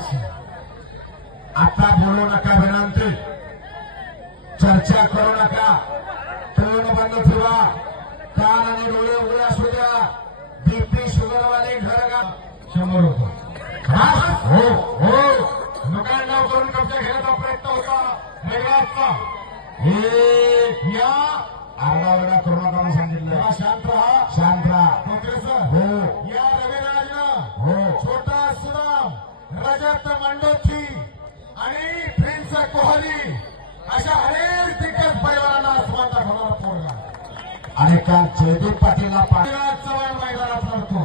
मागाशी आता बोलू नका विनंती, चर्चा करू नका, तोंड बंद ठेवा, कान आणि डोळे उघडे असू द्या. बीपी शुगरवाले घर का 100 रुपये हो हो दुकान नाव करून कब्जा घेण्याचा प्रयत्न होता वेगळाचा. हे या आरडाओरडा करू नका म्हणून सांगितलं. शांत राहा, शांत राहा. हो या रविराजनं हो छोटा सुदाम, रजत मंडोत्री आणि प्रिन्स कोहली अशा अनेक दिग्गज पैलवानांना आसमान दाखवणारा पोरगा आणि काल जयदीप पाटीलला चव्हाण मैदानात लढतो.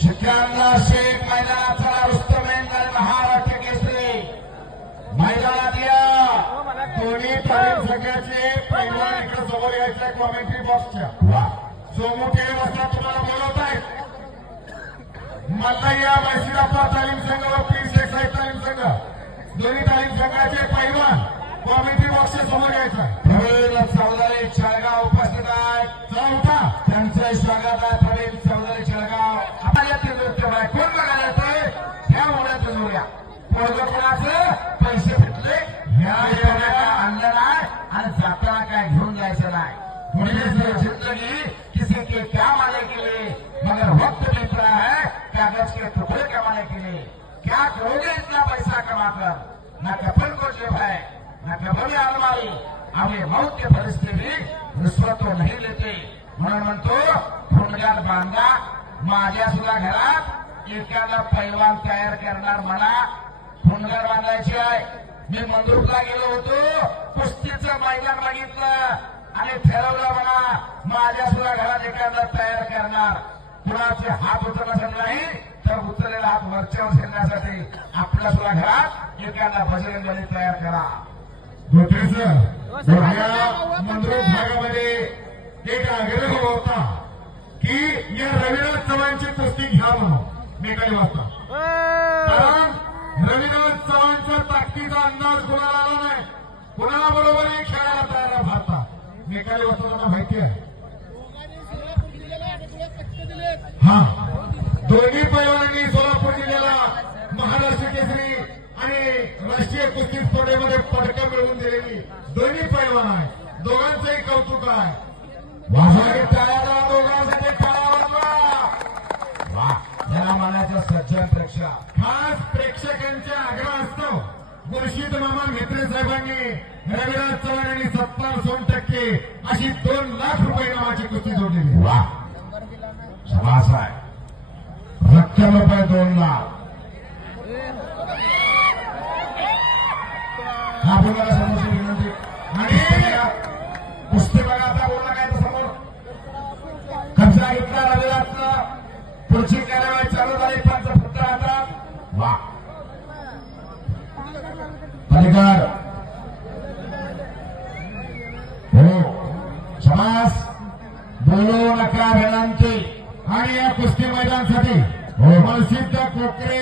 शिक्याला शेख मैदानात चला, रुस्तम महाराष्ट्र केसरी मैदानात या. दोन्ही तालीम संघाचे पैलवान इकडे समोर यायचे कॉमेंट्री बॉक्सच्या सोमोटे वाजता तुम्हाला बोलवत आहेत. मल्लय्या मैसिरापूर तालीम संघ व पीस एक्साईड तालीम संघ दोन्ही तालीम संघाचे पैलवान कॉमेंट्री बॉक्सच्या समोर यायचं. प्रवीण चौधरी शेळगाव उपस्थित आहेत. चौथा त्यांचं स्वागत आहे. प्रवीण चौधरी शेळगाव आपल्या नृत्य आहे. कोण बघायला येतोय ह्या मुलाचं जोड्या पोरग कोणाचं पैसे फिटले ह्या आणलं नाही आणि जाताना काय घेऊन जायचं नाही. पुढे जिंदगी किसी के क्या माने के लिए मगर वक्त बीत रहा है कागज के टुकड़े कमाने के लिए. क्या करोगे इतना पैसा कमाकर, न कफन को जेब है न कफन अलमारी. आम्ही मौत के फरिश्ते भी रिश्वत तो नहीं लेते. म्हणून म्हणतो फुंडगात बांधा. माझ्या सुद्धा घरात एखादा पैलवान तयार करणार म्हणा. फुंडगार बांधायची आहे. मी मंद्रुपला गेलो होतो, कुस्तीचं मैदान बघितलं आणि ठरवलं म्हणा माझ्या सुद्धा घरात एखादा तयार करणार. कुणाचे हात उचलण्यासाठी नाही तर उचललेला हात वरच्यावर ठेवण्यासाठी आपल्या सुद्धा घरात एखादा बजरंगबली तयार करा. मंद्रुप भागामध्ये एक आग्रह होता की या रविराज चव्हाणची कुस्ती घ्या म्हणून मेकाली वाजता. कारण रविराज चव्हाणच्या ताकदीचा अंदाज कोणाला आला नाही. कोणाला बरोबरही खेळायला तयार भारतात. मेकाली वाजता माहिती आहे. हा दोन्ही पैलवानांनी सोलापूर जिल्ह्याला महाराष्ट्र केसरी आणि राष्ट्रीय कुस्ती स्पर्धेमध्ये पदकं मिळवून दिलेली दोन्ही पैलवान आहेत. दोघांचंही कौतुक आहे. वाजवारी टाळ्या दोघांसाठी टाळ्या वाजवा. वा ज्याला मानाच्या सज्जन प्रेक्षक खास प्रेक्षकांचा आग्रह असतो. मुर्शिद मामा म्हेत्रे साहेबांनी रविराज चव्हाण यांनी 70% अशी 2 लाख रुपये नावाची कुस्ती जोडलेली. वा समास आहे. रक्कम रुपये 2 लाख. हा बोलायला समोरची विनंती आणि कुस्ती बघा. आता बोलला काय तर समोर कब्जा घेतला रविराजचा. पुढची कार्यवाही चालू झाली. पंचपुत्र हातात. वा अधिकार हो समास बोलू नका विनंती. आणि या कुस्ती मैदानासाठी प्रसिद्ध कोकरे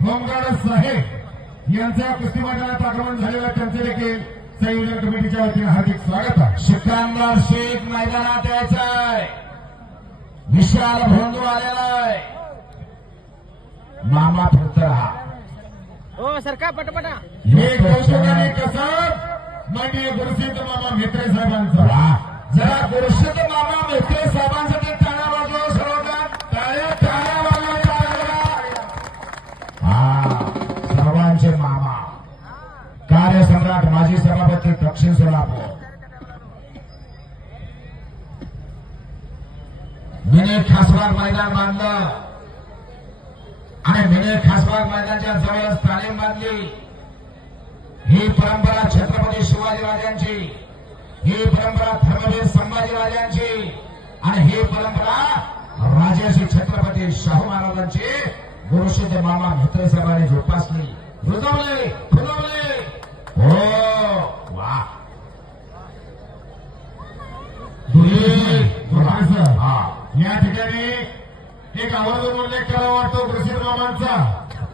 होमगार्ड साहेब यांच्या कुस्ती मैदानात आगमन झालेलं त्यांचे देखील संयोजन कमिटीच्या वतीने हार्दिक स्वागत आहे. सिकंदर शेख मैदानात यायचा आहे. विशाल भोंदू आलेला आहे. मामा फिरत राहा. हो सरकार पटपटा. हे कौतुकाने कसं माननीय गुरुसिद्ध मामा म्हेत्रे साहेबांचा. जरा गुरुसिद्ध मामा म्हेत्रे साहेबांसाठी टाळ्या वाजवा. सर्वजण टाळ्या टाळ्या वाजवायच्या. हा सर्वांचे मामा कार्यसम्राट माजी सभापती दक्षिण सोलापूर मिनी खासबाग मैदान बांधलं आणि मिनी खासबाग मैदानाच्या जवळच तालीम बांधली. ही परंपरा छत्रपती शिवाजीराजांची, ही परंपरा धर्मवीर संभाजीराजांची आणि ही परंपरा राजर्षी छत्रपती शाहू महाराजांची गुरुसिद्ध मामा म्हेत्रे साहेबांनी जोपासली, रुजवले, फुलवले. हो वा या ठिकाणी एक आवर्जून उल्लेख करावा वाटतो गुरुसिद्ध मामांचा.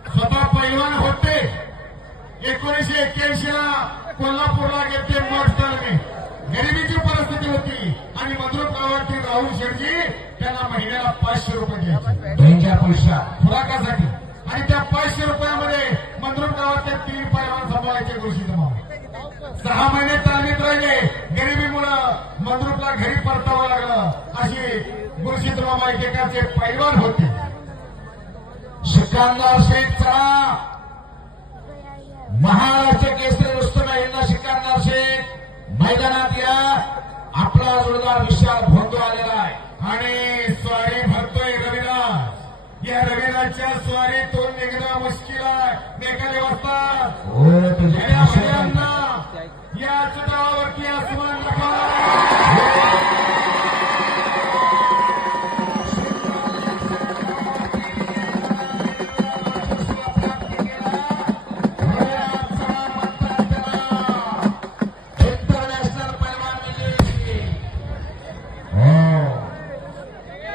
स्वतः पैलवान होते. 1981 ला कोल्हापूरला गेले मोर्चाने. गरिबीची परिस्थिती होती आणि मंद्रुप गावातील राहुल शेठजी त्यांना महिन्याला 500 रुपये द्यायचे त्यांच्या पैसा खुराकासाठी. आणि रणजित मायकेकरचे पैलवान होते. सिकंदर शेख चला, महाराष्ट्र केसरी रुस्तम यांना सिकंदर शेख मैदानात या. आपला जोरदार विशाल भोंदू आलेला आहे आणि स्वारी भरतोय रविदास. या रविदासच्या स्वारीतून निघणं मुश्किल आहे. मेघालय वाजतात या चित्रावरती आसमान नका.